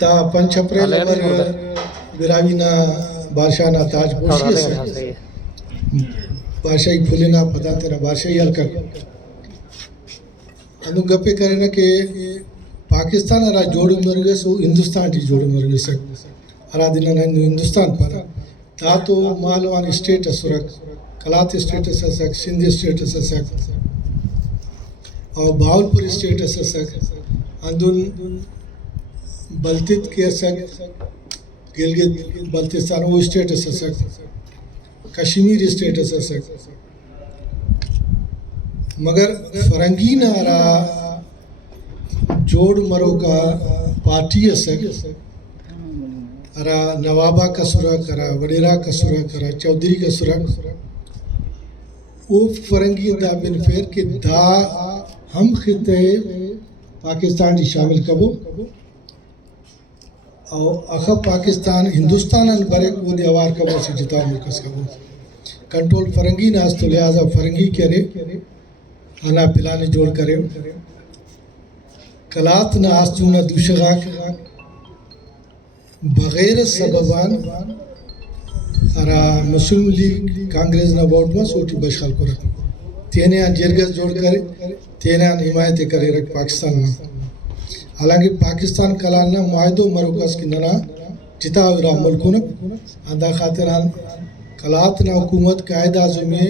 تا 5 اپریل امر براوینا بادشاہ نا تاج پوشی سے بادشاہی پھولینا پتا تیرا بادشاہی حل کر انو گپے کرے نا کہ پاکستان ارا جوڑ مرگے سو ہندوستان جی جوڑ مرگے سک ارا دینا ہندوستان پر تا تو مالوان اسٹیٹس رکھ کلات اسٹیٹس سک سندھ اسٹیٹس سک اور بھاولپور اسٹیٹس سک اندون بلتت کے سک گلگت بلتستان وہ اسٹیٹس سک کشمیر اسٹیٹس سک مگر فرنگی نارا جوڑ مرو کا پارٹی سک ارا نوابا کا سرک ارا وڈیرا کا سرک ارا چودھری کا سرک وہ فرنگی دا بنفیر کہ دا ہم خطے پاکستان جی شامل کبو اور اخب پاکستان ہندوستان برے کو دی اوار کبو سے جتا ملکس کبو کنٹرول فرنگی ناس تو لہذا فرنگی کرے انا پلانے جوڑ کرے کلات ناس تو نہ دوشغا بغیر سببان ارا مسلم لیگ کانگریس نہ ووٹ میں سوٹی بشخال کو رکھ تینے آن جرگز جوڑ کرے تینے آن حمایت کرے رکھ پاکستان میں حالانکہ پاکستان کلالنا معاہدو مروکس کی ننا جتا ہوئے ملکوں نے اندہ خاطران کلاتنا حکومت قائد اعظم میں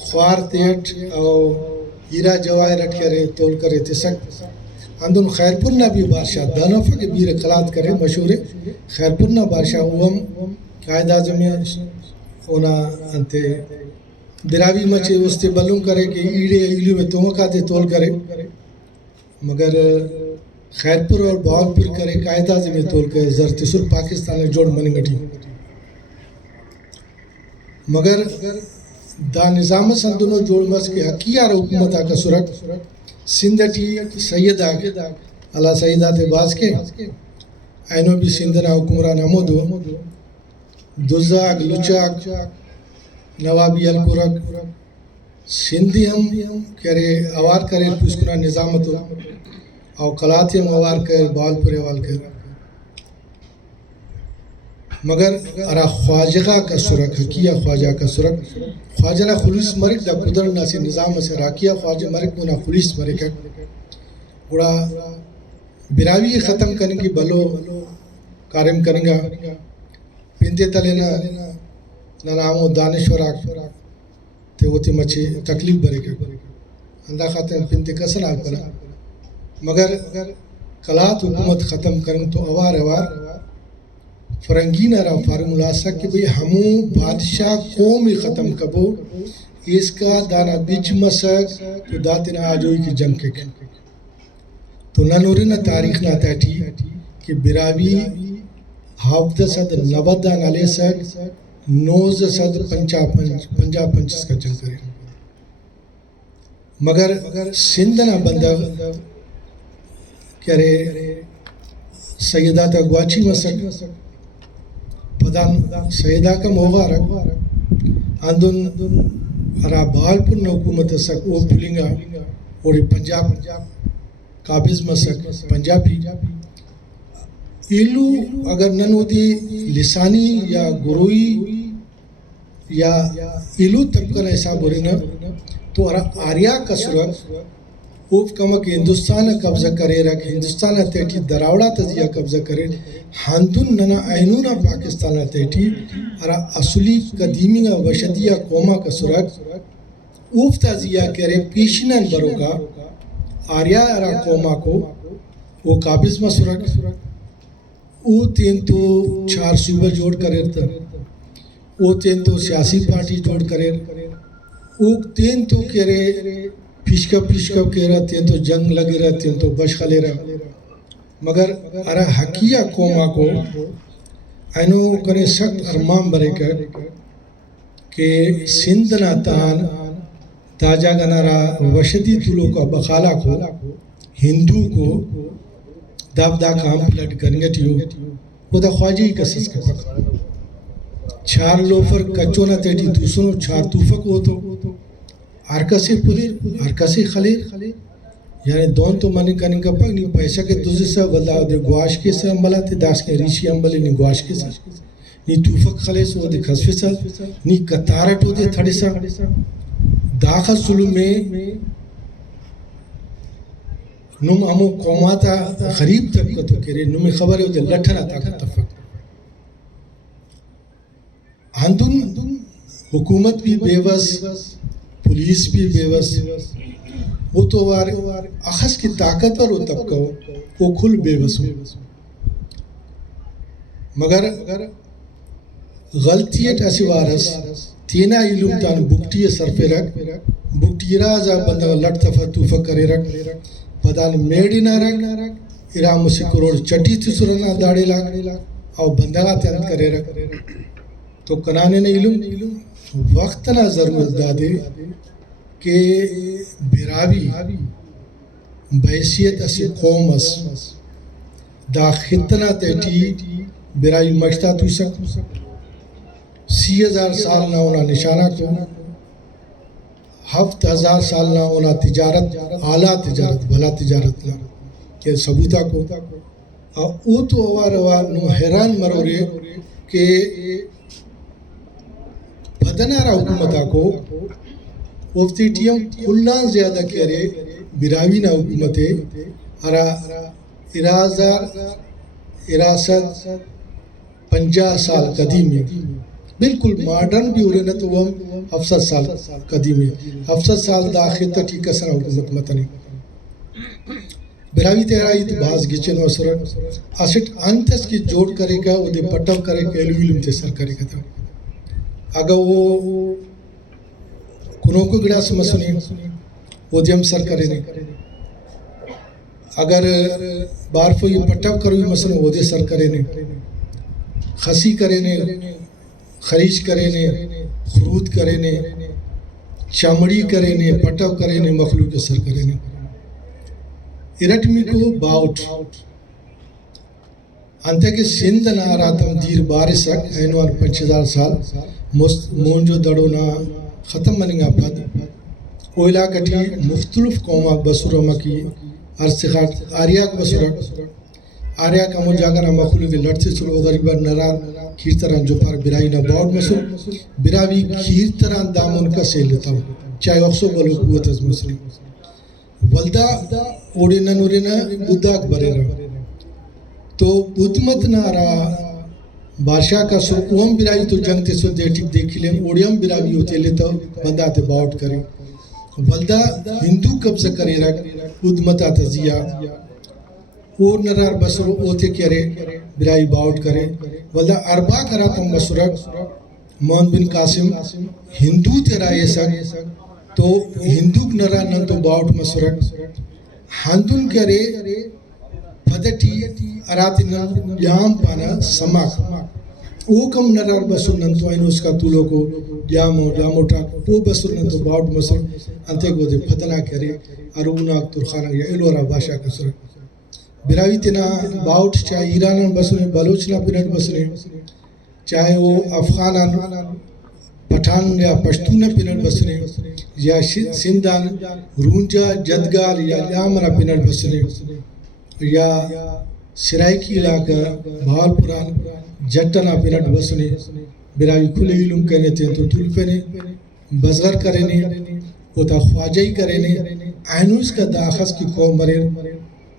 خوار تیٹ اور ہیرا جواہر اٹھ کرے تول کرے تسک اندون خیرپور نہ بھی بادشاہ دانفہ کے بیر کلات کرے مشہور خیرپور نہ بادشاہ اوم قائد اعظم میں اونا انتے براوی مچے وستے بلوں کرے کہ ایڑے ایلیو میں تومکاتے تول کرے مگر خیرپور اور بھاولپور کرے قائد اعظم میں تول کرے زرتسر پاکستان نے جوڑ منگٹی مگر دا نظام سندنو جوڑ مس کے حقیار حکومت آکا سرک سندھٹی سید آگے اللہ سیدات باز کے اینو بھی سندھنا حکمران حمودو دوزاک لچاک نوابی الکورک سندھی ہم کرے اوار کرے پوسکنا نظامتو اور کلاتی ہم اوار کرے بھاولپور اوال کرے مگر ارا خواجہ کا سرک حقیہ خواجہ کا سرک خواجہ نا خلوص مرک دا قدر ناسی نظام سے راکیہ خواجہ مرک منا خلوص مرک ہے گوڑا براوی ختم کرنے کی بلو کارم کریں گا پندے تلے نامو دانشور آگ تے وہ تے مچھے تکلیف برے گا اندہ خاطر پندے کسن آگ پنا مگر کلات حکومت ختم کریں تو اوار فرنگی نہ رہا فارمولا سا کہ بھئی ہموں بادشاہ قومی ختم کبو اس کا دانا بیچ مسک تو داتنا آجوئی کی جنگ کے تو ننوری نہ تاریخ نہ تیٹی کہ براوی 1790 دان علیہ سک 1955 کا جنگ کرے مگر سندھنا بندہ کرے سیداتا گواچی مسک پدان سیدہ کا موغا رکھ اندن ارا بھاولپور نے حکومت سک او پلنگا اوڑی پنجاب قابض مسک پنجابی ایلو اگر ننو دی لسانی یا گروئی یا ایلو طبقہ حساب ہو رہی نا تو ارا آریا کا سرک اوف کمک ہندوستان قبضہ کرے رکھ ہندوستان تیٹی دراوڑا تزیہ قبضہ کرے ہندون ننا اینونا پاکستان تیٹی ارا اصلی قدیمی وشدیہ قوما کا سرک اوف تزیہ کرے پیشنان برو کا آریا ارا قوما کو وہ قابض میں سرک او تین تو 4 صوبہ جوڑ کرے تھا او تین تو سیاسی پارٹی جوڑ کرے او تین تو کرے پیشکا کہہ رہا تین تو جنگ لگے رہا تین تو بشخہ لے رہا مگر ارا حقیہ قوما کو اینو کنے سخت ارمان برے کر کہ سندھنا تان تاجا گنارا وشدی طولو کا بخالا کو ہندو کو داب دا کام پلٹ گنگٹیو وہ دا خواجی کسس کے پکا 4 لوفر کچونا تیٹی دوسروں 4 توفق ہو تو ارکسی پولیر ارکسی خلیر یعنی دون تو منی کنی کا پک نی پیسہ کے دوزی سا ولا دے گواش کے سا امبلا تے داس کے ریشی امبلی نی گواش کے سا نی توفق خلیس و دے خصفی سا نی کتارٹ ہو دے تھڑی سا داخل سلو میں نم امو قوماتا غریب طبقہ تو کرے نمی خبر ہے دے لٹھنا تاکہ تفق ہندن حکومت بھی بے وس پولیس بھی بے وس وہ تو اخذ کی طاقتور ہو طبقہ ہو وہ کھل بے وس ہو مگر غلطیت ایسی وارس تینا علم تان بکتی سرفے رکھ بکتی رازا بندہ لٹ تفت توفق کرے رکھ پدان میڈی نہ رکھ ارام سے کروڑ چٹی تھی سرنا داڑے لاغ اور بندگا تیانت کرے رکھ تو کنانے نے علم وقت نہ ضرورت دادے کہ براوی بحیثیت اسی قوم اس دا خطنہ تیٹی براوی مجتا تو سک 30,000 سال نہ ہونا نشانہ کو 7,000 سال نہ ہونا تجارت اعلیٰ تجارت بھلا تجارت نہ کہ ثبوتہ کو او تو اوار نو حیران مرورے کہ بدنارا حکومتہ کو وفتیٹیم کلان زیادہ کہہ رہے براوی نہ حکومتے اراست 50 سال قدیم ہے بالکل ماڈرن بھی ہو رہے نا تو وہ 7 سال قدیم ہے 7 سال داخل تا ٹھیک سر حکومت متنی براوی تیرائی تو باز گیچن و سرن اسٹ انتس کی جوڑ کرے گا وہ دے پٹو کرے گا ایلو علم تے سر کرے گا تھا اگر وہ کنوں کو گڑا سمسنے وہ دیم سر کرے نے اگر بارفو یہ پٹو کروی مسئلہ وہ دے سر کرے نے خسی کرے نے خریج کرے نے خرود کرے نے چمڑی کرے نے پٹو کرے نے مخلوق کے سر کرے نے ارٹمی کو باؤٹ انتے کے سندھ نہ آراتم دیر بارسک اینوان 5000 سال مونجو دڑو نہ ختم مننگا پد او علاقہ مختلف قومہ بسورہ کی ارسخات آریاک بسورہ آریاک امو جاگنا مخلوق لڑتے سلو غریبہ نران کھیرتران جو پار برائی نہ باؤڈ مسل براوی کھیرتران دامن کا سے لیتا ہوں چاہے اقصو بلو قوت از مسل ولدہ اوڑینا نورینا بداک برے رہا تو بدمت نارا بادشاہ کا سو اوم برائی تو جنگ تے سو دیٹک دیکھی لیں اوڑیم براوی ہوتے لیتا بندہ تے باؤٹ کرے ولدہ ہندو قبضہ کرے رکھ بدمتا تزیہ اور نرار بسر اوتے کرے برائی باؤٹ کرے ولدہ اربا کراتم بسرک محمد بن قاسم ہندو تے رائے سک تو ہندو نرار نن تو باؤٹ مسرک ہندن کرے پدٹی اراتی نن یام پانا سماک او کم نرار بسر نن تو اینو اس کا طولو کو یامو ٹاک او بسر نن تو باؤٹ مسر انتے کو دے پدنا کرے اروناک ترخانہ یا ایلورا باشا کسر براوی تینا باؤٹ چاہے ایرانان بسنے بلوچنا پینٹ بسنے چاہے وہ افغانان پٹھان یا پشتون پینٹ بسنے یا سندھان رونجا جدگال یا یامنا پینٹ بسنے یا سرائکی علاقہ بھال پران جٹنا پینٹ بسنے براوی کھلے علم کہنے تھے تو طول پہنے بزغر کرنے ہوتا خواجہی کرنے اینوز کا داخص کی قوم مرے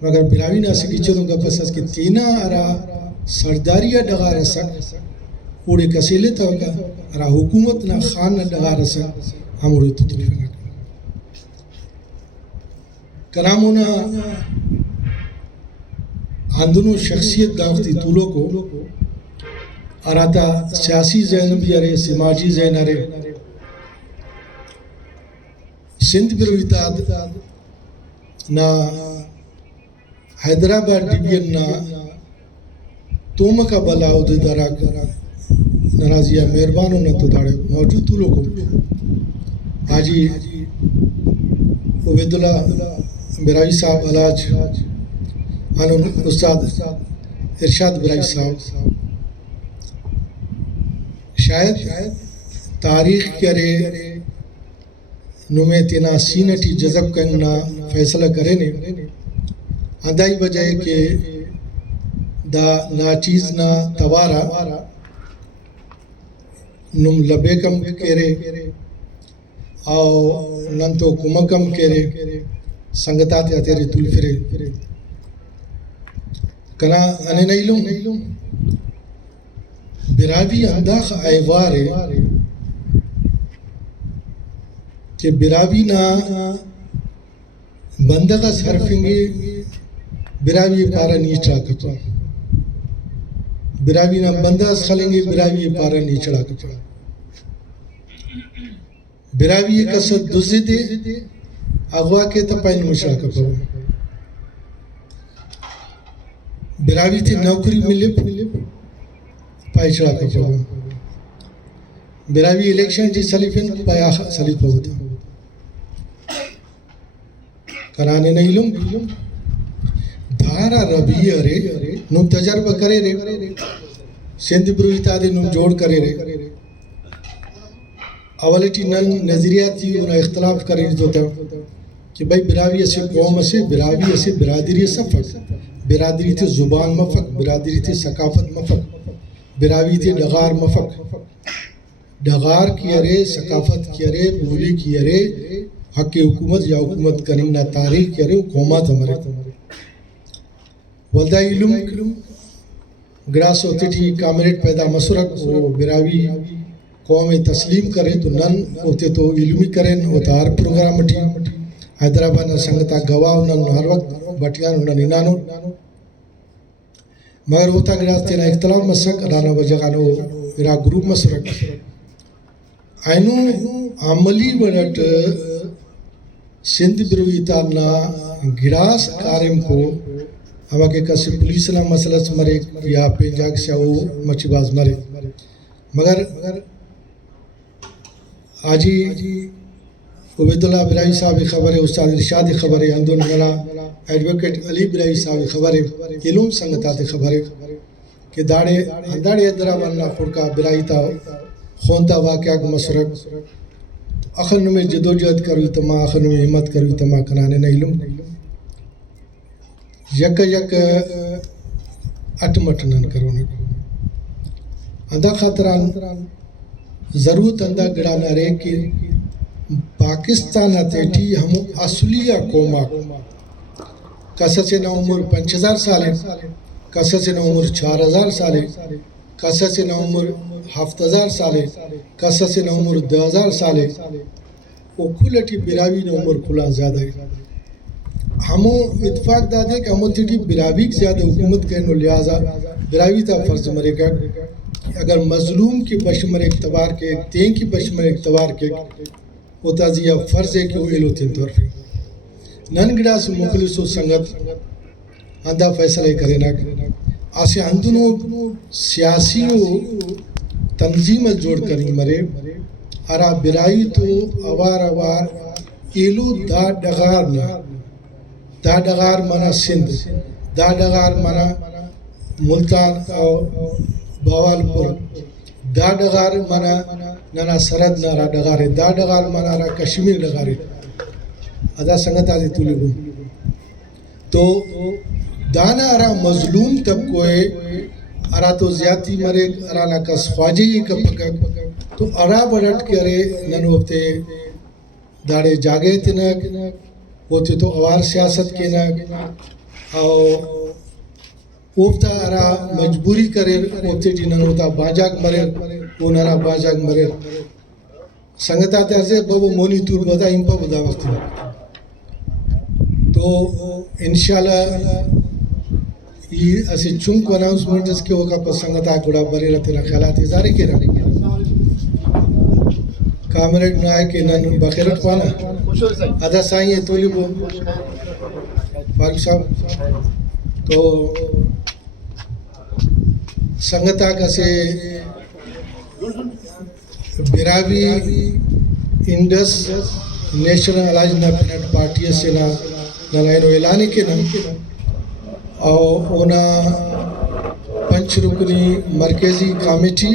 مگر براوی نہ سکی چلوں گا پس اس کے تینا ارا سرداریہ ڈغا رسک اوڑے کسیلے تا ہوگا ارا حکومت نہ خان نہ ڈغا رسک ہم اوڑے تو طرف نہ کرامونا اندنو شخصیت داختی طولوں کو اراتا سیاسی ذہن بھی ارے سماجی ذہن ارے سندھ برویتاد نہ حیدرآباد ڈیویژن نا توم کا بلاؤ دے درا نرازیہ مہربانوں نے تو داڑے موجود تو لوگوں حاجی عبید اللہ برائی صاحب علاج انہوں استاد ارشاد برائی صاحب شاید تاریخ کرے نمے تینا سینٹی جذب کرنا فیصلہ کرے نے اندائی وجہ ہے کہ دا ناچیز نا توارا نم لبیکم کرے او ننتو کمکم کرے سنگتات یا تیرے طول فرے کنا انے نیلوں براوی انداخ ایوارے کہ براوی نا بندگا سرفنگے براوی پارا نیچا کپا براوی نا بندہ سلنگے براوی پارا نیچڑا کپا براوی کسد دوزے دے اغوا کے تپائن مشڑا کپا براوی تے نوکری ملے پائی چڑا کپا براوی الیکشن جی سلیفن پایا سلیفہ ہوتا کرانے نہیں لوں دھارا ربی رے نم تجربہ کرے رے سندھ برویتا دے نم جوڑ کرے رے اولیٹی نن نظریات تھی انہا اختلاف کرے تو تھا کہ بھائی براوی اسے قوم اسے براوی اسے برادری صفق برادری تھی زبان مفق برادری تھی ثقافت مفق براوی تھی ڈغار مفق ڈغار کی ارے ثقافت کی ارے بولی کی ارے حق حکومت یا حکومت کریں نہ تاریخ کی ارے قومات ہمارے والدہ علم گراس ہوتی تھی کامریٹ پیدا مسرک وہ براوی قوم تسلیم کرے تو نن ہوتے تو علمی کریں ہوتا ہر پروگرام اٹھی حیدرآباد نہ سنگتا گواہ نن ہر وقت بٹیان نن انانو مگر ہوتا گراس تینا اختلاف مسرک ارانا وجہانو ارا گروپ مسرک اینو عملی ورٹ سندھ برویتا نا گراس کارم کو ہوا کہ کسی پولیس نا مسئلہ مرے یا پینجاک سے وہ مچی باز مرے مگر آجی عبید اللہ برائی صاحب خبر ہے استاد ارشاد خبر ہے اندون ملا ایڈوکیٹ علی برائی صاحب خبر ہے علوم سنگتات خبر ہے کہ داڑے ادرا ورنہ خورکا برائی تا خونتا واقعہ کو مسرک اخر میں جدو جہد کروی تما اخر میں ہمت کروی تما کنانے نیلم یک اٹمٹ نن کرونے اندہ خاطران ضرورت اندہ گڑانا رہے کہ پاکستان تیٹی ہم اصلیہ قوما کسا سے نہ عمر 5000 سالے کسا سے نہ عمر 4000 سالے کسا سے نہ عمر 7000 سالے کسا سے نہ عمر 2000 سالے وہ کھلٹی براوی نہ عمر کھلا زیادہ ہے ہمو اتفاق دادے کہ ہمو تیٹی براوی زیادہ حکومت کہنو لہذا براوی تا فرض مرے گا اگر مظلوم کی بشمر اقتبار کے تین کی بشمر اقتبار کے وہ تازیہ فرض ہے کہ وہ علو تین طور پر ننگڑا سے مخلص و سنگت اندہ فیصلہ کرنا آسے اندنو سیاسی و تنظیم جوڑ کریں مرے ارا برائی تو اوار علو دا ڈغار نا دا ڈغار منا سندھ دا ڈغار منا ملتان باوالپور دا ڈغار منا نانا سرد نارا ڈغارے دا ڈغار منا را کشمیر ڈغارے ادا سنگت آدھی تولی گو تو دانا ارا مظلوم تب کوئے ارا تو زیادتی مرے ارا ناکس خواجی ہی کپکک تو ارا بڑھٹ کے ارے ننو ہفتے داڑے جاگے تنک ہوتے تو اوار سیاست کے نک اوفتا ارا مجبوری کرے اوفتے جی نن ہوتا باجاک مرے وہ نرا باجاک مرے سنگتا تیسے بابو مونی تور بدا امپا بدا وقت تو انشاءاللہ یہ اسے چونک اناؤنسمنٹ اس کے ہوگا پر سنگتا گڑا برے رہتے نا خیالات ازارے کے رہا کامریڈ نہ ہے کہ نن بخیرت پانا ادا سائیں ہے تولی بو فاروق صاحب تو سنگتا کا سے براوی انڈس نیشنل الائنس ڈیفینٹ پارٹی سے نہ لائنو اعلان کے نا اور اونا پنچ رکنی مرکزی کمیٹی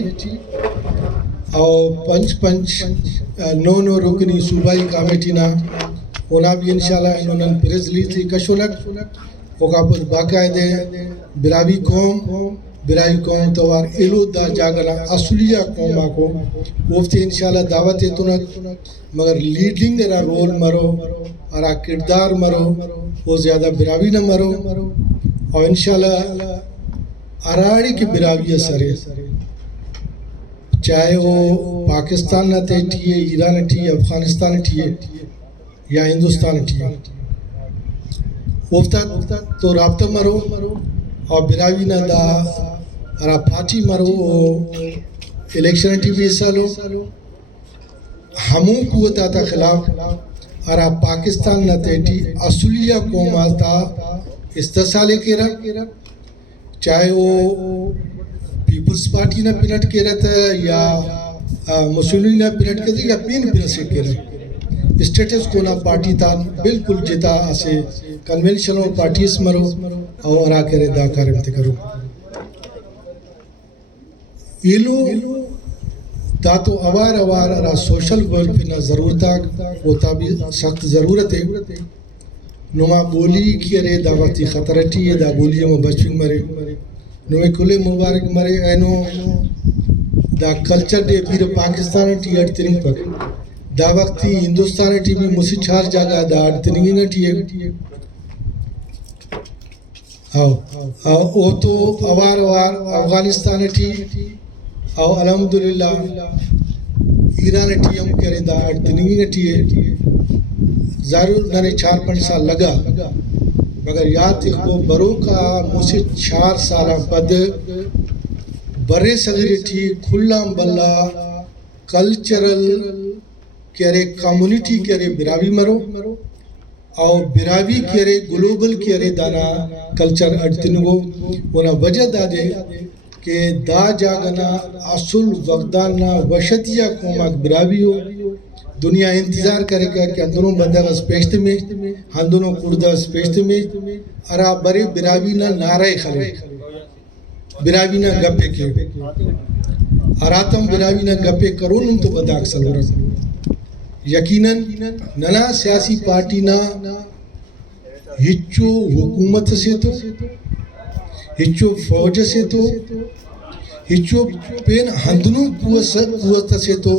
اور پنچ نو رکنی صوبائی کمیٹی نا اونا بھی انشاءاللہ انہوں نے پریز لی تھی کشولک اوکا پت باقاعدے برائی قوم توار ایلو دا جاگلا اصلیہ قوم آکو وفتی انشاءاللہ دعوت تنک مگر لیڈنگ را رول مرو اور کردار مرو وہ زیادہ براوی نہ مرو اور انشاءاللہ اراڑی کی براوی سرے چاہے وہ پاکستان نہ تھے ایران تھی افغانستان تھی یا ہندوستان تھی وفتا تو رابطہ مرو اور براوی نہ دا ارا پارٹی مرو الیکشن ٹی بھی حصہ لو ہموں قوت آتا خلاف ارا پاکستان نہ تیٹی اصلیہ قوم آتا استحصالے کے رہا چاہے وہ پیپلز پارٹی نہ پینٹ کے رہتا ہے یا مسلمین نہ پینٹ کے رہتا ہے یا پین پرنسٹ کے رہتا ہے اسٹیٹس کو نہ پارٹی تا بالکل جتا اسے کنونشنل پارٹیز مرو اور ارا کرے دا کارمتے کرو ایلو دا تو اوار ارا سوشل ورک پہ نہ ضرورتا وہ تا بھی سخت ضرورت ہے نما بولی کی ارے دا وقتی خطرٹی ہے دا بولی میں بچنگ مرے نوے کلے مبارک مرے اینو دا کلچر دے پیر پاکستان ٹی اٹتنی پک دا وقتی ہندوستان ٹی بھی مسی چھار جاگا دا اٹتنی نہ ٹی ہے او تو اوار افغانستان ٹی او الحمدللہ ایران ٹی ہم کرے دا اٹتنی نہ ٹی ہے ضرور ننے 4-5 سال لگا مگر یاد تکو برو کا مجھے 4 سالہ پد برے صغیر تھی کھلا بلا کلچرل کہرے کمیونٹی کہرے براوی مرو اور براوی کہرے گلوبل کہرے دانا کلچر اٹتنگو ونا وجہ دا دے کہ دا جاگنا اصل وقدانا وشتیہ قومک براوی ہو دنیا انتظار کرے گا کہ اندروں بندہ سپیشت میں ہندونوں کردہ سپیشت میں ارا برے براوی نہ نعرہ خلے براوی نہ گپے کے اراتم براوی نہ گپے کرونم تو بدا اکسل ہو رہا یقیناً ننا سیاسی پارٹی نہ ہچو حکومت سے تو ہچو فوج سے تو ہچو پین ہندنوں قوت سے تو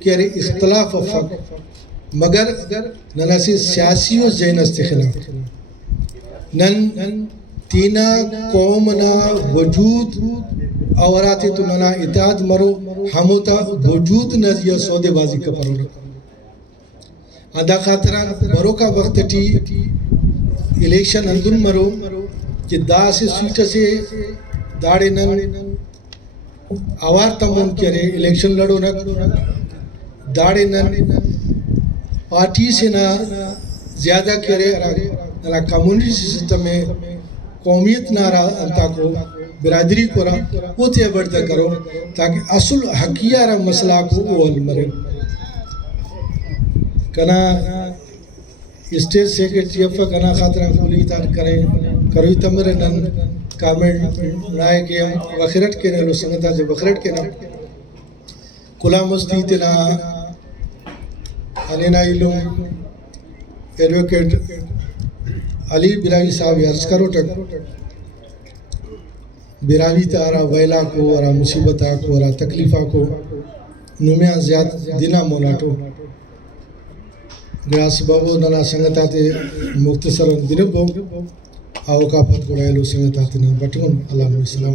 کہہ رہے اختلاف افق مگر ننا سے سیاسی و ذہن استخلاف نن تینا قومنا وجود اوراتے تو ننا اتحاد مرو ہموتا وجود نزیہ سودے بازی کا پرو رکھا ادا خاطران مرو کا وقت ٹی الیکشن اندن مرو کہ دا سے سیٹ سے داڑے نن آوار تمون کرے الیکشن لڑو نک داڑے نن پارٹی سے نہ زیادہ کرے نہ کمیونٹی سسٹم میں قومیت نہ رہا انتا کو برادری کو رہا وہ تے بڑھتا کرو تاکہ اصل حقیہ رہا مسئلہ کو وہ حل مرے کنا اسٹیج سیکریٹری افا کنا خاطرہ کولی تار کریں کروی تمر نن کامنٹ نائے کہ ہم وخیرت کے نلو سنگتا جو وخیرت کے نم کلا مستی تنا علینا علم ایڈوکیٹ علی براوی صاحب عرض کرو تک براوی تارا ویلا کو ارا مصیبتہ کو ارا تکلیفہ کو نمیاں زیادہ دینا موناٹو گراس بابو ننا سنگتا تے مختصر دنبو آو کا پت گڑائلو سنگتا تے بٹون اللہ علیہ السلام